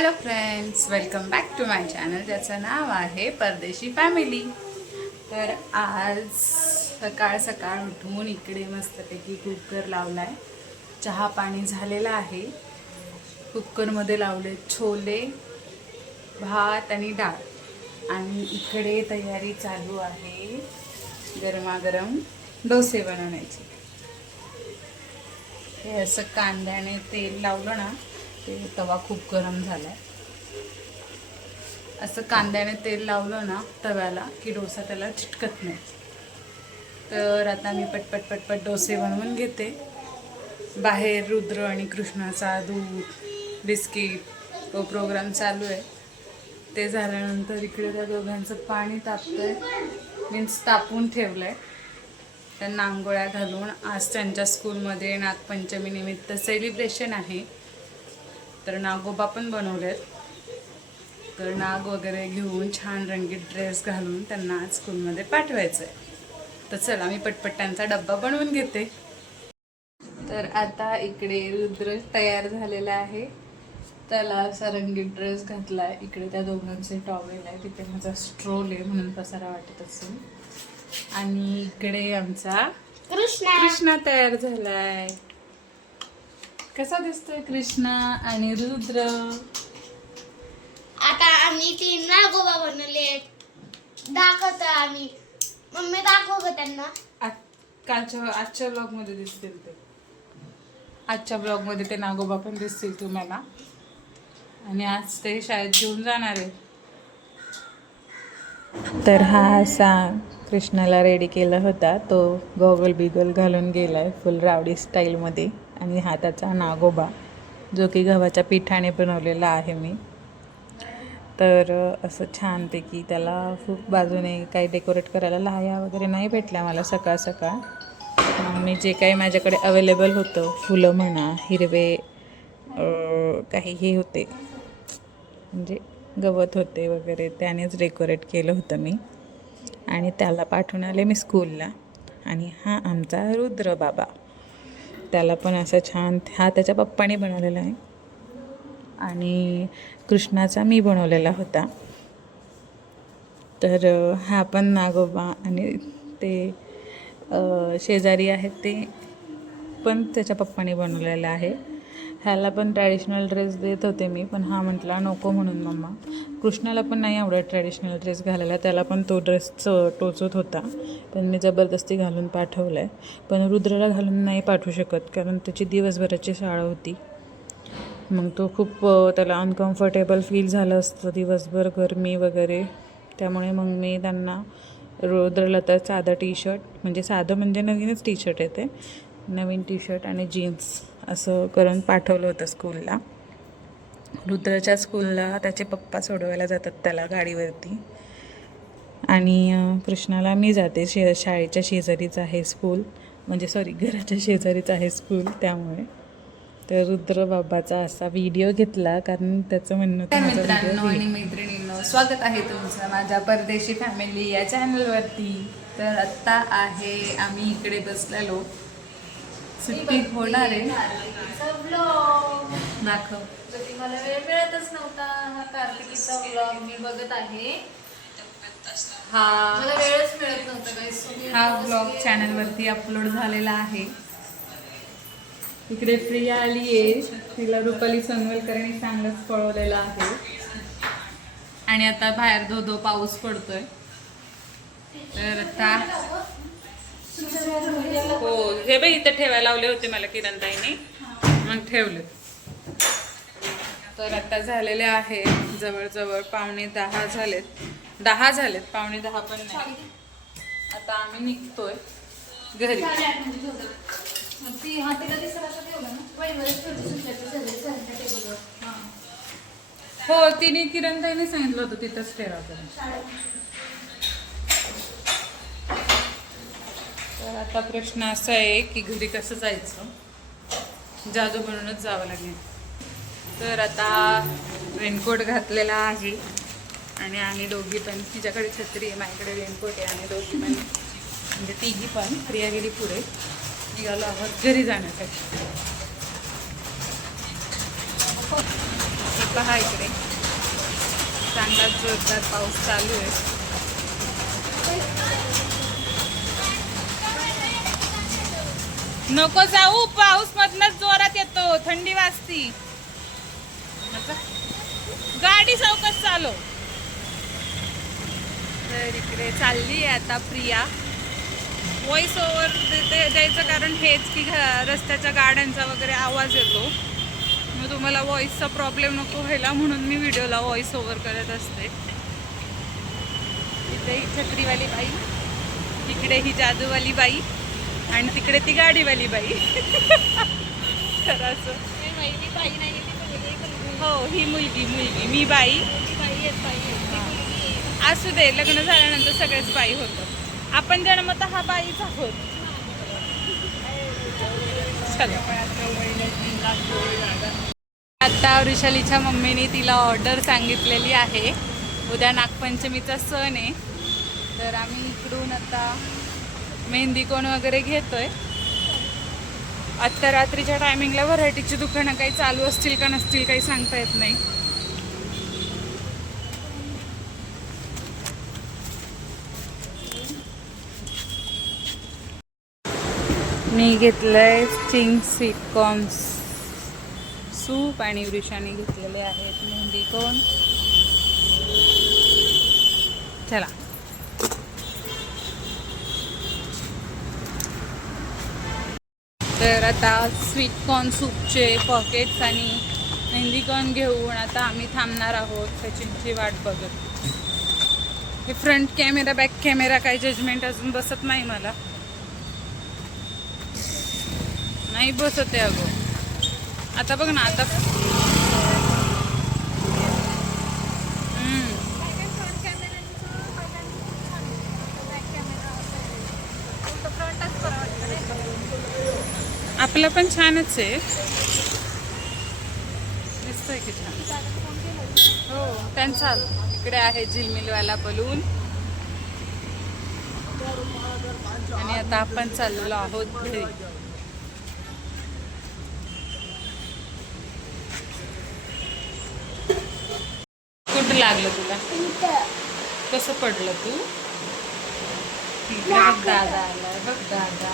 Hello friends, welcome back to my channel ज्याचं नाव आहे परदेशी फॅमिली. तर आज सकाळ सकाळ उठून इकडे मस्तपैकी कुकर लावला आहे. चहा पाणी झालेला आहे. कुकरमध्ये लावले छोले, भात आणि डाळ. आणि इकडे तयारी चालू आहे गरमागरम डोसे बनवण्याची. हे असं कांद्याने तेल लावलं ना, ते तवा खूप गरम झाला आहे. असं कांद्याने तेल लावलं ना तव्याला की डोसा त्याला चिटकत नाही. तर आता मी पटपट पटपट डोसे बनवून घेते. बाहेर रुद्र आणि कृष्णाचा दूध बिस्किट तो प्रोग्राम चालू आहे. ते झाल्यानंतर इकडे त्या दोघांचं पाणी तापतंय, मीन्स तापून ठेवलं आहे. त्यांना आंघोळ्या घालून आज त्यांच्या स्कूलमध्ये नागपंचमी निमित्त सेलिब्रेशन आहे. तर नागोबा पण बनवलेत. तर नाग वगैरे घेऊन छान रंगीत ड्रेस घालून त्यांना आज स्कूलमध्ये पाठवायचं आहे. तर चला मी पटपट त्यांचा डब्बा बनवून घेते. तर आता इकडे रुद्र तयार झालेला आहे. त्याला असा रंगीत ड्रेस घातला आहे. इकडे त्या दोघांचे टॉवेल आहे. तिथे माझा स्ट्रोल आहे म्हणून पसारा वाटत असेल. आणि इकडे आमचा कृष्णा तयार झालाय. कसा दिसतोय कृष्णा आणि रुद्र? आता आम्ही तीन नागोबा बनवले. दाखवतो आम्ही. मम्मी दाखव त्यांना. आजच्या ब्लॉग मध्ये दिसतील ते. आजच्या ब्लॉग मध्ये ते नागोबा पण दिसतील तुम्हाला. आणि आज ते शाळेत घेऊन जाणार आहे. तर हा असा कृष्णाला रेडी केला होता. तो गॉगल बिगल घालून गेलाय फुल रावडी स्टाईलमध्ये. आणि हा त्याचा नागोबा जो की गव्हाच्या पिठाने बनवलेला आहे मी. तर असं छानपैकी त्याला खूप बाजूने काही डेकोरेट करायला लाह्या वगैरे नाही भेटल्या मला सकाळ सकाळ. मग मी जे काही माझ्याकडे अवेलेबल होतं, फुलं म्हणा, हिरवे काही हे होते म्हणजे गवत होते वगैरे, त्यानेच डेकोरेट केलं होतं मी. आणि त्याला पाठवून आले मी स्कूलला. आणि हा आमचा रुद्र बाबा, त्याला पण असं छान, हा त्याच्या पप्पाने बनवलेला आहे. आणि कृष्णाचा मी बनवलेला होता. तर हा पण नागोबा आणि ते शेजारी आहेत ते पण त्याच्या पप्पाने बनवलेला आहे. ह्याला पण ट्रॅडिशनल ड्रेस देत होते मी, पण हा म्हटला नको म्हणून मम्मा. कृष्णाला पण नाही आवडत ट्रॅडिशनल ड्रेस घालायला, त्याला पण तो ड्रेस टोचत होता. पण मी जबरदस्ती घालून पाठवलं आहे. पण रुद्राला घालून नाही पाठवू शकत कारण त्याची दिवसभराची शाळा होती. मग तो खूप त्याला अनकम्फर्टेबल फील झालं असतं दिवसभर, गरमी वगैरे. त्यामुळे मग मी त्यांना रुद्रला तर साधं टी शर्ट, म्हणजे साधं म्हणजे नवीनच टी शर्ट येते, नवीन टी शर्ट आणि जीन्स असं करून पाठवलं होतं स्कूलला. रुद्रच्या स्कूलला त्याचे पप्पा सोडवायला जातात त्याला गाडीवरती. आणि कृष्णाला मी जाते. शाळेच्या शेजारीच आहे स्कूल, म्हणजे सॉरी घराच्या शेजारीच आहे स्कूल, त्यामुळे. तर रुद्र बाबाचा असा व्हिडिओ घेतला कारण त्याचं म्हणणं होतं माझा मित्रांनो आणि मैत्रिणींनो, स्वागत आहे तुमचं माझ्या परदेशी फॅमिली या चॅनलवरती. तर आत्ता आहे आम्ही इकडे बसलेलो. सुट्टी होणार आहे. दाखव. मला वेळ मिळतच नव्हता. हा कार्तिकीचा व्लॉग मी बघत आहे. मला वेळच मिळत नव्हता. हा व्लॉग चॅनलवरती अपलोड झालेला आहे. इकडे प्रिया आली आहे. तिला रुपाली सनवलकरांनी चांगलंच पळवलेलं आहे. आणि आता बाहेर धो पाऊस पडतोय. तर आता हो, हे बाई इथं ठेवायला लावले होते मला किरणताईने, मग ठेवले. तर आता झालेले आहे जवळजवळ 9:45 झालेत. 10 झालेत, 9:45 पण नाही. आता आम्ही निघतोय घरी. हो, तिने किरणताईने सांगितलं होतं तिथंच ठेवा करून. तर आता प्रश्न असा आहे की घरी कसं जायचं. जादू बनूनच जावं लागेल. तर आता रेनकोट घातलेला आहे आणि आम्ही दोघी पण, तिच्याकडे छत्री आहे, माझ्याकडे रेनकोट आहे. आणि दोघी पण म्हणजे तिघी पण, प्रिया गेली पुढे, निघालो आहोत घरी जाण्यासाठी. हे पहा इकडे चांगला जोरदार पाऊस चालू आहे. नको जाऊ, पाऊस मधनच जोरात येतो, थंडी वाजती. गाडी चौकस चालव. तर इकडे चालली आहे आता प्रिया. व्हॉइस ओव्हर द्यायचं कारण हेच की रस्त्याच्या गाड्यांचा वगैरे आवाज येतो, मग तुम्हाला व्हॉइसचा प्रॉब्लेम नको व्हायला म्हणून मी व्हिडिओला व्हॉइस ओव्हर करत असते. इथे ही छत्रीवाली बाई, इकडे ही जादूवाली बाई आणि तिकडे ती गाडीवाली बाई. तर असं हो, ही मुलगी मी बाई. असू दे, लग्न झाल्यानंतर सगळेच बाई होतात. आपण जन्मतः बाईच आहोत. आता वृषालीच्या मम्मीने तिला ऑर्डर सांगितलेली आहे. उद्या नागपंचमीचा सण आहे, तर आम्ही इकडून आता मेहंदी कोण वगैरे घेतोय. आत्ता रात्रीच्या टायमिंगला व्हरायटीची दुकानं काही चालू असतील का नसतील काही सांगता येत नाही. मी घेतलंय चिंग स्वीटकॉर्न सूप आणि वृषाने घेतलेले आहेत मेहंदी कोण. चला तर आता स्वीटकॉर्न सूपचे पॉकेट्स आणि मेहंदीकॉर्न घेऊन आता आम्ही थांबणार आहोत सचिनची वाट बघत. हे फ्रंट कॅमेरा बॅक कॅमेरा काही जजमेंट अजून बसत नाही मला, नाही बसत आहे अगं. आता बघ ना, आता आपलं पण छानच आहे, दिसतोय की छान. हो, त्यांचा इकडे आहे झिलमिलवाला बलून. आणि आता आपण चाललो आहोत घरी. कुठं लागलं तुला? कसं पडलं तू? बघ दादा आलाय, बघ दादा.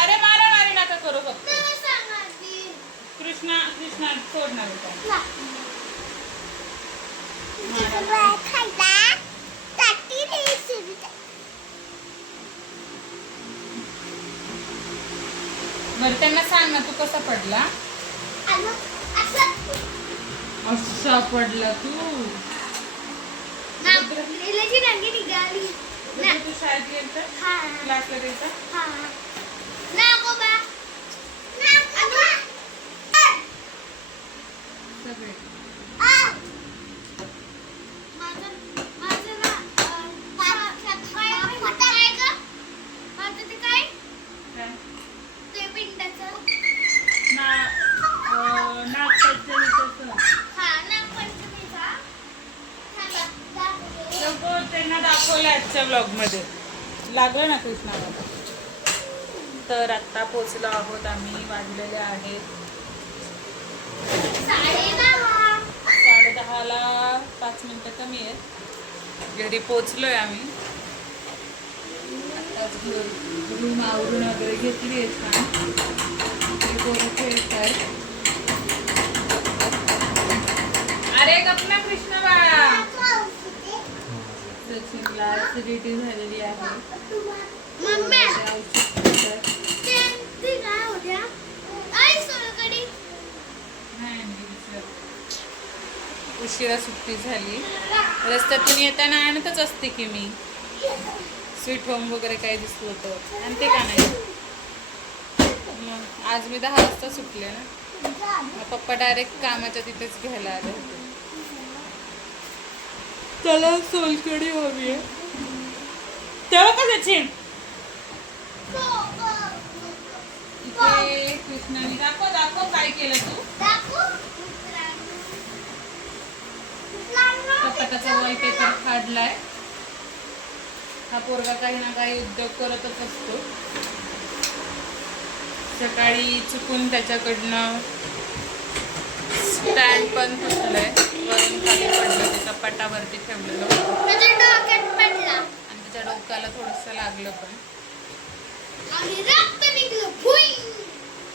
अरे मारामारी नका करू, फक्त कृष्णा सोडणार होता. बरं त्यांना सांग ना, तू कसा पडला? असा पडला तू. तू शाळेत गेलता, क्लासला गेलता. सगळे त्यांना दाखवलं आजच्या ब्लॉग मध्ये. लागलं ना कृष्णाला. तर आता पोचलो आहोत आम्ही. वाजलेले आहेत 10:30. 5 मिनिटं कमी आहेत. घरी पोचलोय आम्ही. आताच रूम आवरून वगैरे घेतली आहे छान. पोरं खेळतायत. अरे गप्पा कृष्ण बाळा. सचिनला ऍसिडिटी झालेली आहे. उशिरा सुट्टी झाली. रस्त्यातून येताना आणतच असते की मी. स्वीट होम वगैरे काही दिसलं होतं आणते का नाही. मग आज मी 10 वाजता सुटले ना. मग पप्पा डायरेक्ट कामाच्या तिथेच घ्यायला आले होते. त्याला सोलकढी हवी आहे. तेव्हा का सचिन इथे कृष्णाने दाखव काय केलं तू. कपाटाचा वॉलपेपर काढलाय. हा पोरगा काही ना काही उद्योग करतच असतो. सकाळी चुकून त्याच्याकडनं स्टँड पण तुटलंय, वरून खाली पडलं, ते कपाटावरती ठेवलेलं होतं त्याच्या डोक्यात पडला आणि त्याच्या डोक्याला थोडंसं लागलं पण. आणि रक्त निघलं. भुई.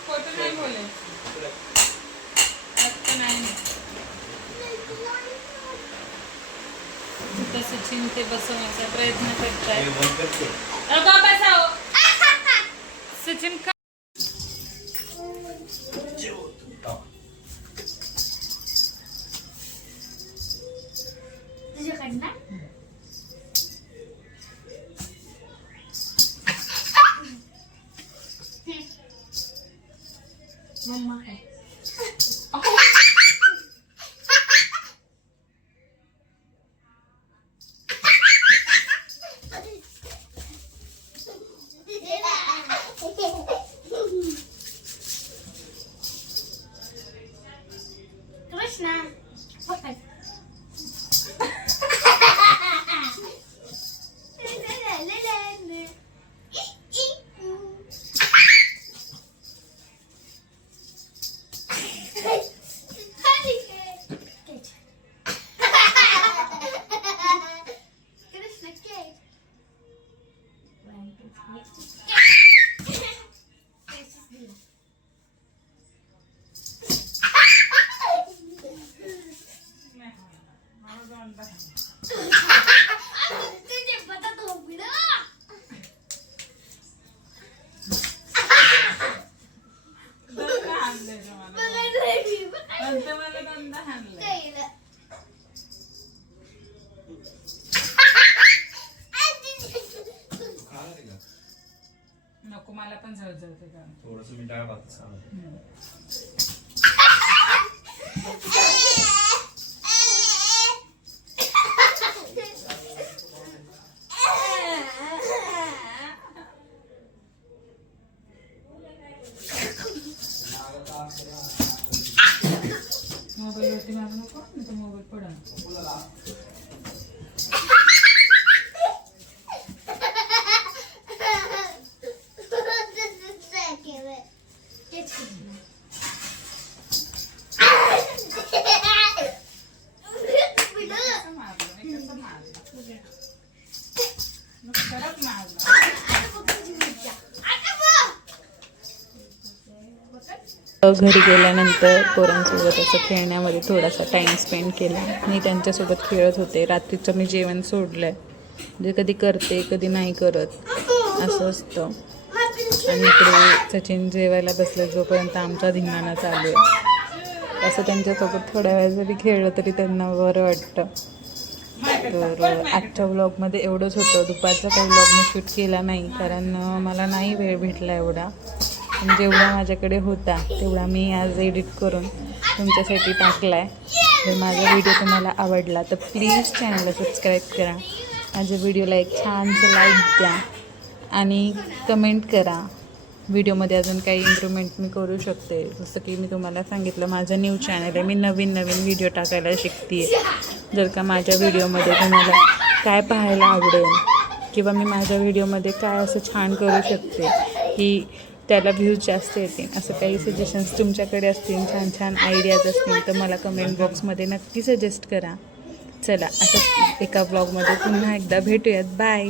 खोटं नाही बोले, रक्त नाही. तिथं सचिन ते बसवण्याचा प्रयत्न करताय. सचिन का तुझ्याकडनं मम्मा आहे. कृष्णा पकड. नको, मला पण जळजळते का थोडस मी डाळ भात सांग. मोबाईल वरती मारू नको, नाही तर मोबाईल पडा. घरी गेल्यानंतर पोरांसोबत असं खेळण्यामध्ये थोडासा टाईम स्पेंड केला. मी त्यांच्यासोबत खेळत होते. रात्रीचं मी जेवण सोडलं आहे, म्हणजे कधी करते कधी नाही करत असं असतं. आणि इकडे सचिन जेवायला बसलं, जोपर्यंत आमचा धिंगाणा चालू आहे. असं त्यांच्यासोबत थोड्या वेळ जरी खेळलं तरी त्यांना बरं वाटतं. तर आजच्या व्लॉगमध्ये एवढंच होतं. दुपारचा काही व्लॉग मी शूट केला नाही, कारण मला नाही वेळ भेटला एवढा. पण जेवढा माझ्याकडे होता तेवढा मी आज एडिट करून तुमच्यासाठी टाकला आहे. जर माझा व्हिडिओ तुम्हाला आवडला तर प्लीज चॅनलला सबस्क्राईब करा. माझ्या व्हिडिओला एक छानसं लाईक द्या आणि कमेंट करा. व्हिडिओमध्ये अजून काही इम्प्रूव्हमेंट मी करू शकते. जसं की मी तुम्हाला सांगितलं, माझं न्यू चॅनल आहे. मी नवीन व्हिडिओ टाकायला शिकते आहे. जर का माझ्या व्हिडिओमध्ये तुम्हाला काय पाहायला आवडेल किंवा मी माझ्या व्हिडिओमध्ये काय असं छान करू शकते की त्याला व्ह्यूज जास्त येतील, असं काही सजेशन्स तुमच्याकडे असतील, छान छान आयडियाज असतील तर मला कमेंट बॉक्समध्ये नक्की सजेस्ट करा. चला, असं एका ब्लॉगमध्ये पुन्हा एकदा भेटूयात. बाय.